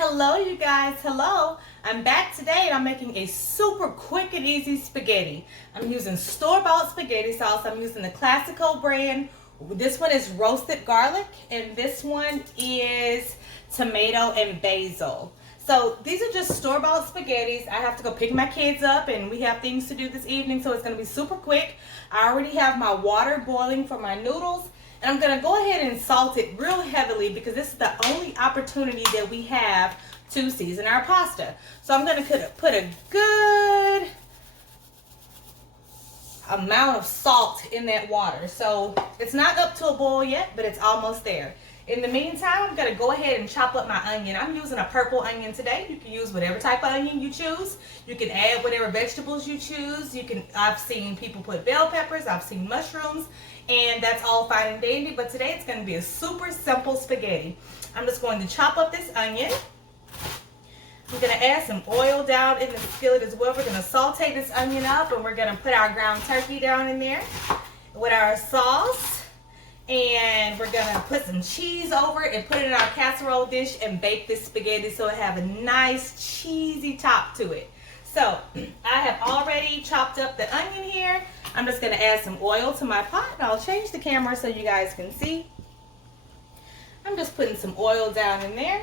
Hello you guys, hello. I'm back today and I'm making a super quick and easy spaghetti. I'm using store-bought spaghetti sauce. I'm using the Classico brand. This one is roasted garlic and this one is tomato and basil. So these are just store-bought spaghettis. I have to go pick my kids up and we have things to do this evening, so it's going to be super quick. I already have my water boiling for my noodles. And I'm going to go ahead and salt it real heavily because this is the only opportunity that we have to season our pasta. So I'm going to put a good amount of salt in that water. So it's not up to a boil yet, but it's almost there. In the meantime, I'm going to go ahead and chop up my onion. I'm using a purple onion today. You can use whatever type of onion you choose. You can add whatever vegetables you choose. I've seen people put bell peppers. I've seen mushrooms. And that's all fine and dandy. But today it's going to be a super simple spaghetti. I'm just going to chop up this onion. I'm going to add some oil down in the skillet as well. We're going to saute this onion up. And we're going to put our ground turkey down in there with our sauce. And we're gonna put some cheese over it and put it in our casserole dish and bake this spaghetti so it have a nice cheesy top to it. So I have already chopped up the onion here. I'm just gonna add some oil to my pot and I'll change the camera so you guys can see. I'm just putting some oil down in there.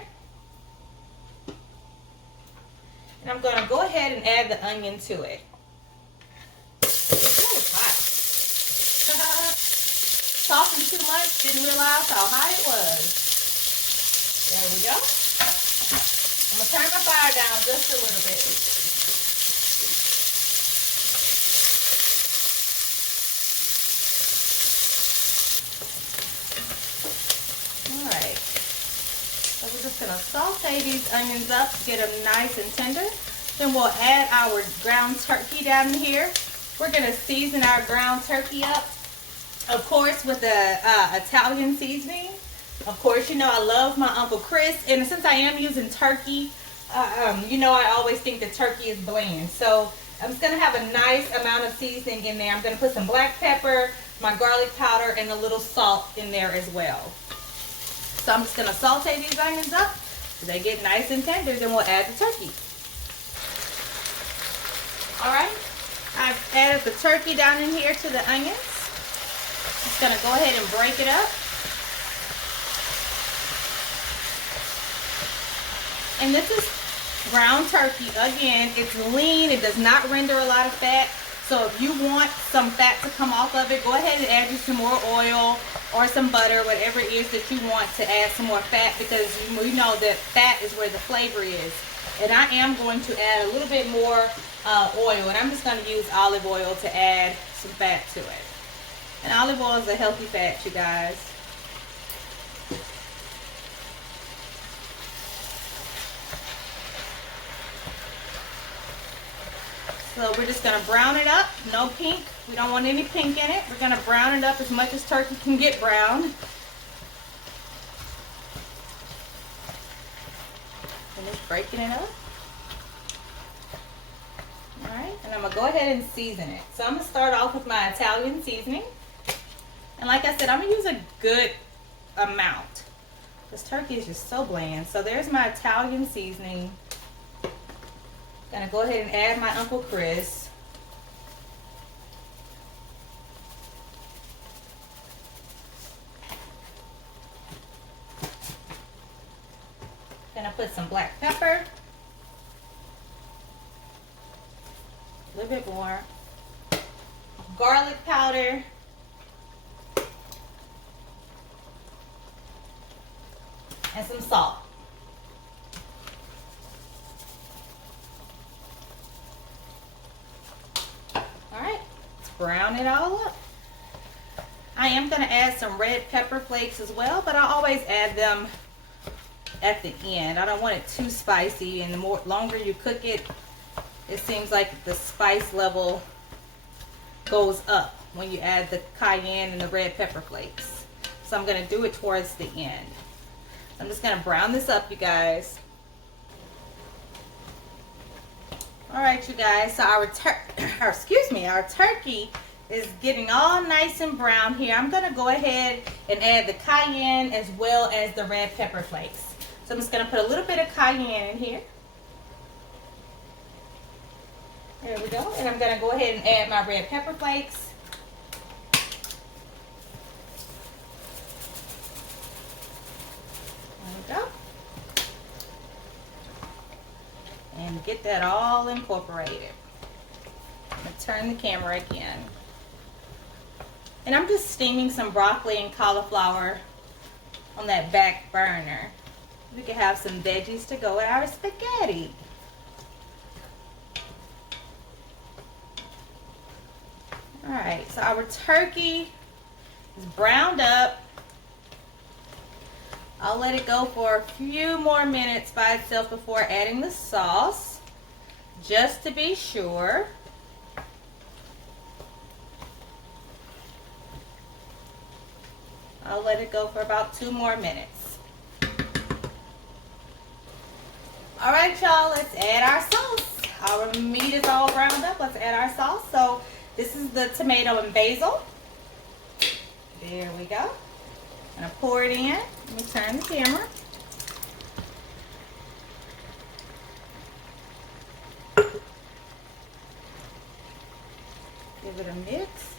And I'm gonna go ahead and add the onion to it. Talking too much, didn't realize how hot it was. There we go. I'm going to turn my fire down just a little bit. Alright. So we're just going to saute these onions up to get them nice and tender. Then we'll add our ground turkey down here. We're going to season our ground turkey up, of course, with the Italian seasoning. Of course, you know I love my Uncle Chris. And since I am using turkey, you know I always think that turkey is bland. So I'm just going to have a nice amount of seasoning in there. I'm going to put some black pepper, my garlic powder, and a little salt in there as well. So I'm just going to saute these onions up so they get nice and tender. Then we'll add the turkey. Alright, I've added the turkey down in here to the onions. Just going to go ahead and break it up. And this is ground turkey. Again, it's lean. It does not render a lot of fat. So if you want some fat to come off of it, go ahead and add you some more oil or some butter, whatever it is that you want to add some more fat, because you know that fat is where the flavor is. And I am going to add a little bit more oil, and I'm just going to use olive oil to add some fat to it. And olive oil is a healthy fat, you guys. So we're just going to brown it up. No pink. We don't want any pink in it. We're going to brown it up as much as turkey can get brown. And just breaking it up. Alright, and I'm going to go ahead and season it. So I'm going to start off with my Italian seasoning. And like I said, I'm going to use a good amount. This turkey is just so bland. So there's my Italian seasoning. Going to go ahead and add my Uncle Chris. Going to put some black pepper. A little bit more. Garlic powder. And some salt. Alright, let's brown it all up. I am going to add some red pepper flakes as well, but I always add them at the end. I don't want it too spicy, and the longer you cook it, it seems like the spice level goes up when you add the cayenne and the red pepper flakes. So I'm going to do it towards the end. I'm just going to brown this up, you guys. Alright, you guys, so our turkey is getting all nice and brown here. I'm going to go ahead and add the cayenne as well as the red pepper flakes. So I'm just gonna put a little bit of cayenne in here. There we go. And I'm gonna go ahead and add my red pepper flakes. There we go. And get that all incorporated. I'm gonna turn the camera again. And I'm just steaming some broccoli and cauliflower on that back burner. We can have some veggies to go with our spaghetti. All right, so our turkey is browned up. I'll let it go for a few more minutes by itself before adding the sauce, just to be sure. I'll let it go for about 2 more minutes. All right, y'all, let's add our sauce. Our meat is all browned up. Let's add our sauce. So this is the tomato and basil. There we go. I'm gonna pour it in. Let me turn the camera. Give it a mix.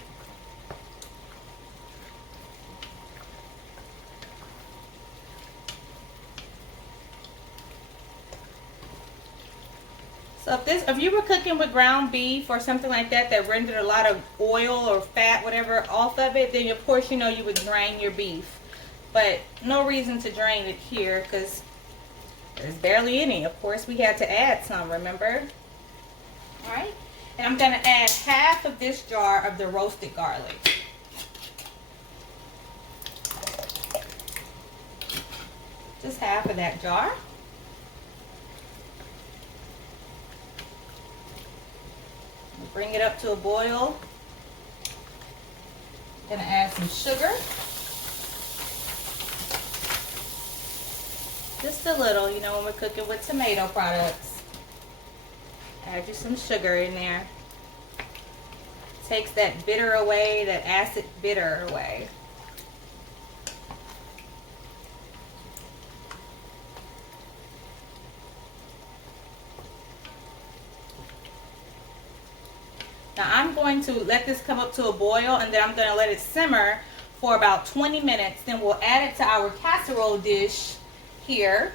So if you were cooking with ground beef or something like that that rendered a lot of oil or fat, whatever, off of it, then of course you know you would drain your beef. But no reason to drain it here because there's barely any. Of course we had to add some, remember? Alright, and I'm going to add half of this jar of the roasted garlic. Just half of that jar. Bring it up to a boil. Gonna add some sugar. Just a little, you know, when we're cooking with tomato products. Add you some sugar in there. Takes that bitter away, that acid bitter away. Now I'm going to let this come up to a boil and then I'm going to let it simmer for about 20 minutes. Then we'll add it to our casserole dish here.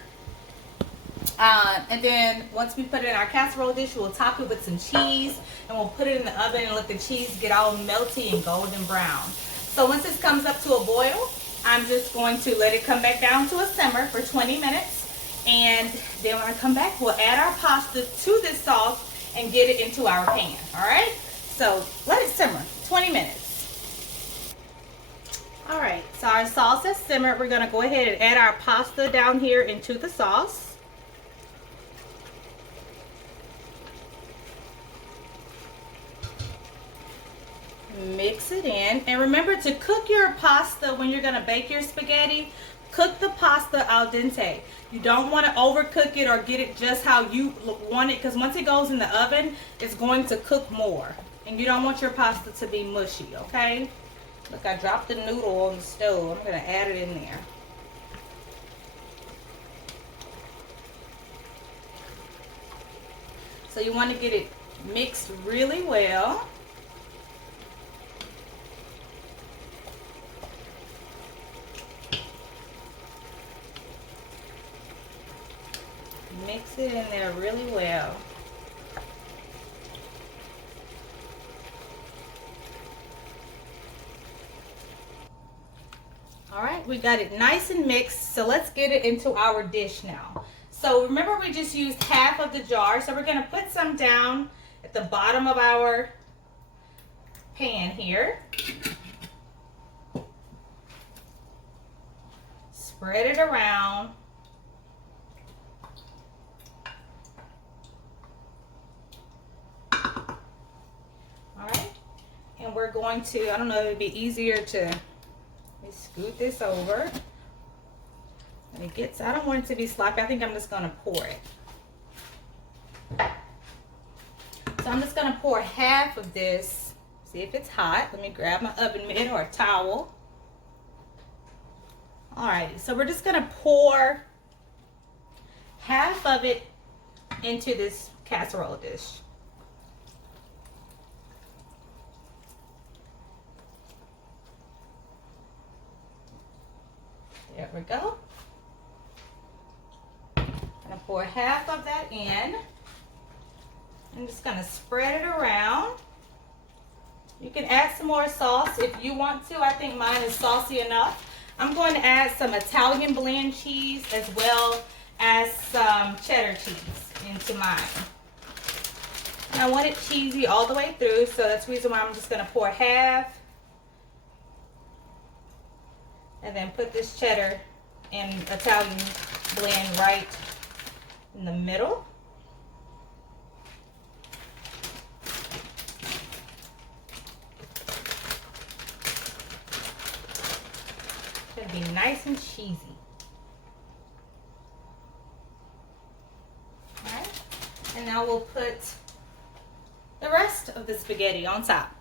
And then once we put it in our casserole dish, we'll top it with some cheese and we'll put it in the oven and let the cheese get all melty and golden brown. So once this comes up to a boil, I'm just going to let it come back down to a simmer for 20 minutes. And then when I come back, we'll add our pasta to this sauce and get it into our pan, all right? So let it simmer, 20 minutes. All right, so our sauce has simmered. We're gonna go ahead and add our pasta down here into the sauce. Mix it in, and remember to cook your pasta when you're gonna bake your spaghetti. Cook the pasta al dente. You don't want to overcook it or get it just how you want it, because once it goes in the oven, it's going to cook more. And you don't want your pasta to be mushy, okay? Look, I dropped the noodle on the stove. I'm going to add it in there. So you want to get it mixed really well. Mix it in there really well. All right, we got it nice and mixed, so let's get it into our dish now. So remember we just used half of the jar, so we're gonna put some down at the bottom of our pan here. Spread it around. All right, and we're going to, I don't know, it'd be easier to scoot this over. And it gets, I don't want it to be sloppy. I think I'm just going to pour it. So I'm just going to pour half of this. See if it's hot. Let me grab my oven mitt or a towel. Alrighty, so we're just going to pour half of it into this casserole dish. There we go. I'm gonna pour half of that in. I'm just gonna spread it around. You can add some more sauce if you want to. I think mine is saucy enough. I'm going to add some Italian blend cheese as well as some cheddar cheese into mine. And I want it cheesy all the way through, so that's the reason why I'm just gonna pour half. And then put this cheddar and Italian blend right in the middle. It's gonna be nice and cheesy. All right, and now we'll put the rest of the spaghetti on top.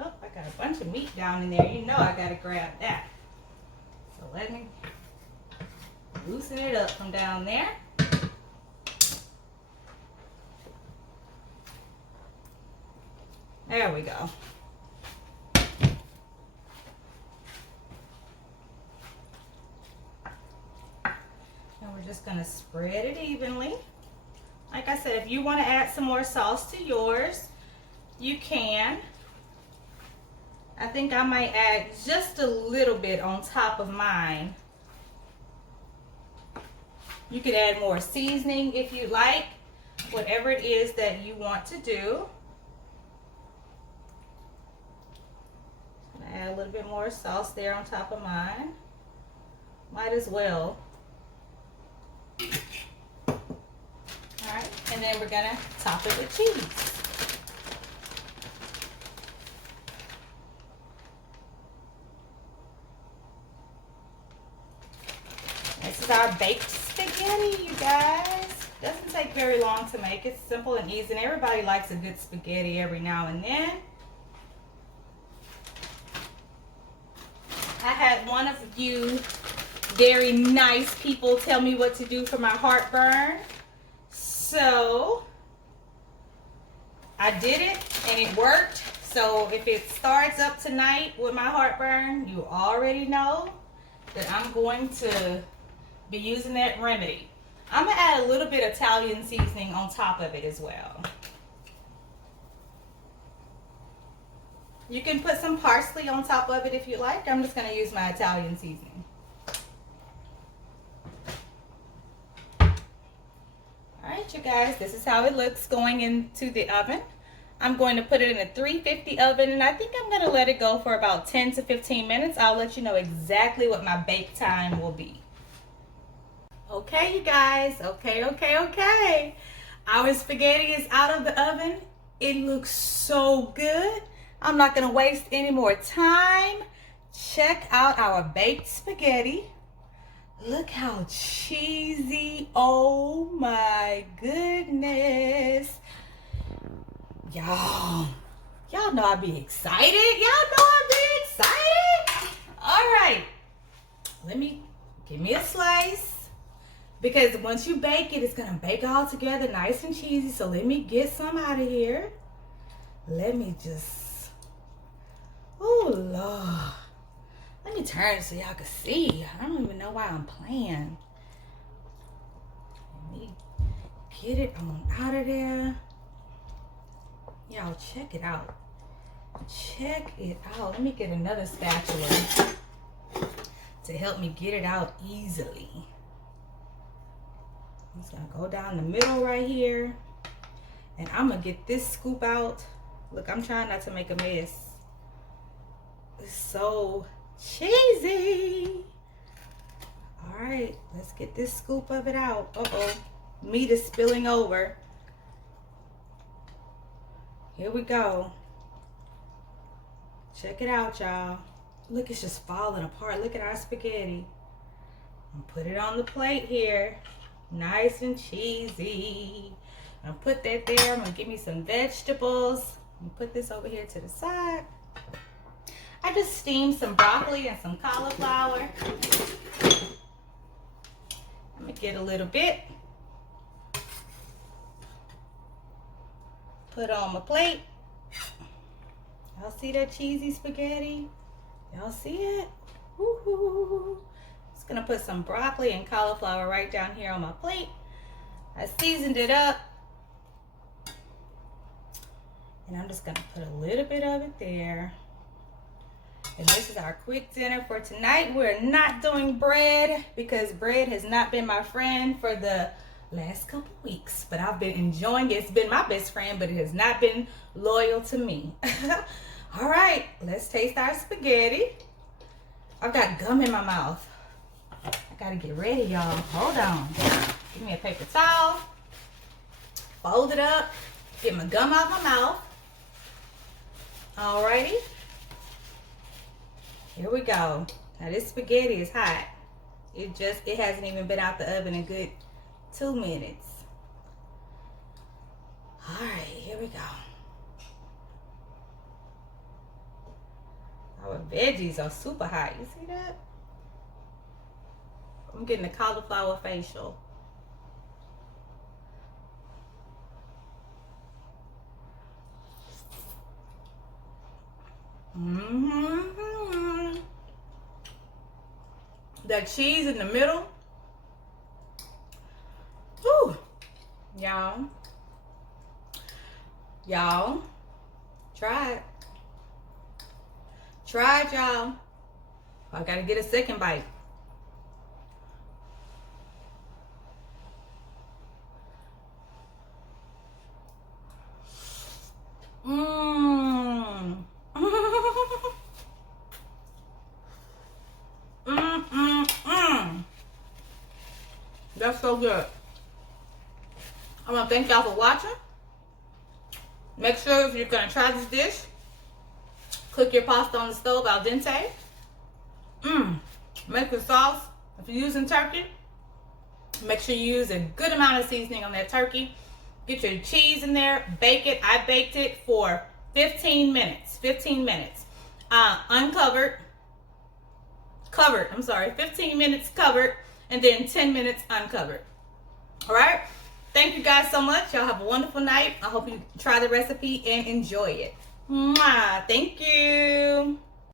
Oh, I got a bunch of meat down in there. You know I gotta grab that. So let me loosen it up from down there. There we go. And we're just gonna spread it evenly. Like I said, if you want to add some more sauce to yours, you can. I think I might add just a little bit on top of mine. You could add more seasoning if you like, whatever it is that you want to do. Add a little bit more sauce there on top of mine. Might as well. Alright, and then we're gonna top it with cheese. This is our baked spaghetti, you guys. Doesn't take very long to make. It's simple and easy, and everybody likes a good spaghetti every now and then. I had one of you very nice people tell me what to do for my heartburn. So I did it and it worked. So if it starts up tonight with my heartburn, you already know that I'm going to be using that remedy. I'm gonna add a little bit of Italian seasoning on top of it as well. You can put some parsley on top of it if you like. I'm just gonna use my Italian seasoning. Alright, you guys, this is how it looks going into the oven. I'm going to put it in a 350 oven, and I think I'm gonna let it go for about 10 to 15 minutes. I'll let you know exactly what my bake time will be. Okay, you guys, okay. Our spaghetti is out of the oven. It looks so good. I'm not gonna waste any more time. Check out our baked spaghetti. Look how cheesy. Oh my goodness. Y'all know I be excited. All right, give me a slice. Because once you bake it, it's gonna bake all together nice and cheesy. So let me get some out of here. Let me just, oh Lord. Let me turn so y'all can see. I don't even know why I'm playing. Let me get it on out of there. Y'all check it out. Check it out. Let me get another spatula to help me get it out easily. I'm just gonna go down the middle right here. And I'm gonna get this scoop out. Look, I'm trying not to make a mess. It's so cheesy. All right, let's get this scoop of it out. Uh-oh, meat is spilling over. Here we go. Check it out, y'all. Look, it's just falling apart. Look at our spaghetti. I'm gonna put it on the plate here. Nice and cheesy. I'm gonna put that there. I'm gonna give me some vegetables. Put this over here to the side. I just steamed some broccoli and some cauliflower. Let me get a little bit. Put on my plate. Y'all see that cheesy spaghetti? Y'all see it? Woohoo! Just gonna put some broccoli and cauliflower right down here on my plate. I seasoned it up. And I'm just gonna put a little bit of it there. And this is our quick dinner for tonight. We're not doing bread because bread has not been my friend for the last couple weeks, but I've been enjoying it. It's been my best friend, but it has not been loyal to me. All right, let's taste our spaghetti. I've got gum in my mouth. I gotta get ready, y'all. Hold on. Give me a paper towel. Fold it up. Get my gum out my mouth. Alrighty. Here we go. Now this spaghetti is hot. It hasn't even been out the oven a good 2 minutes. All right, here we go. Our veggies are super hot. You see that? I'm getting the cauliflower facial. That cheese in the middle. Whew. Y'all, try it. Try it, y'all. I gotta get a second bite. That's so good. I want to thank y'all for watching. Make sure if you're going to try this dish, cook your pasta on the stove al dente. Make the sauce. If you're using turkey, make sure you use a good amount of seasoning on that turkey. Get your cheese in there, bake it. I baked it for 15 minutes. 15 minutes. Covered, I'm sorry. 15 minutes covered, and then 10 minutes uncovered. All right? Thank you guys so much. Y'all have a wonderful night. I hope you try the recipe and enjoy it. Mwah. Thank you.